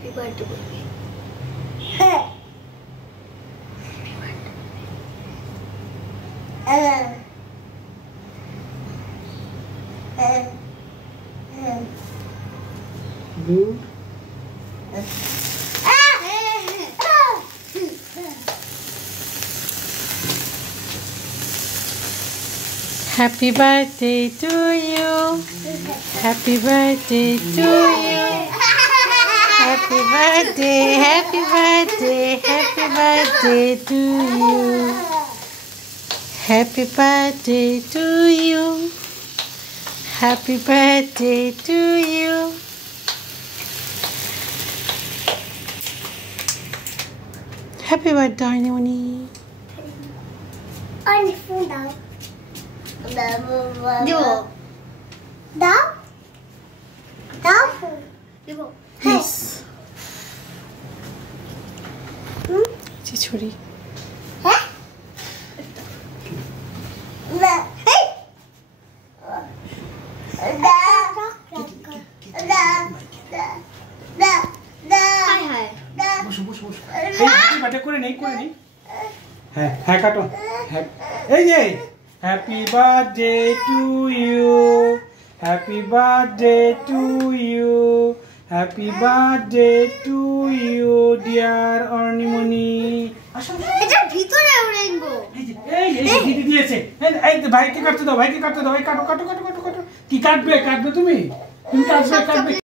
Happy birthday বলবি। Good. Happy birthday to you. Happy birthday to you. Happy birthday, happy birthday, happy birthday to you. Happy birthday to you. Happy birthday to you. Happy birthday, Arnie. Arnie, phone down. Down. Down. Down. Yes. Chichuri. Huh? Hey. বসো বসো বসো এই happy birthday করে নেই হ্যাঁ হ্যাঁ কাটো এই যে happy birthday to you happy birthday to you happy birthday to you dear Arnimoni আসো এটা ভিতরে রেইনবো এই দিদি দিয়েছে এই ভাইকে কাটতে দাও এই কাটো কি কাটবে তুমি কাটবে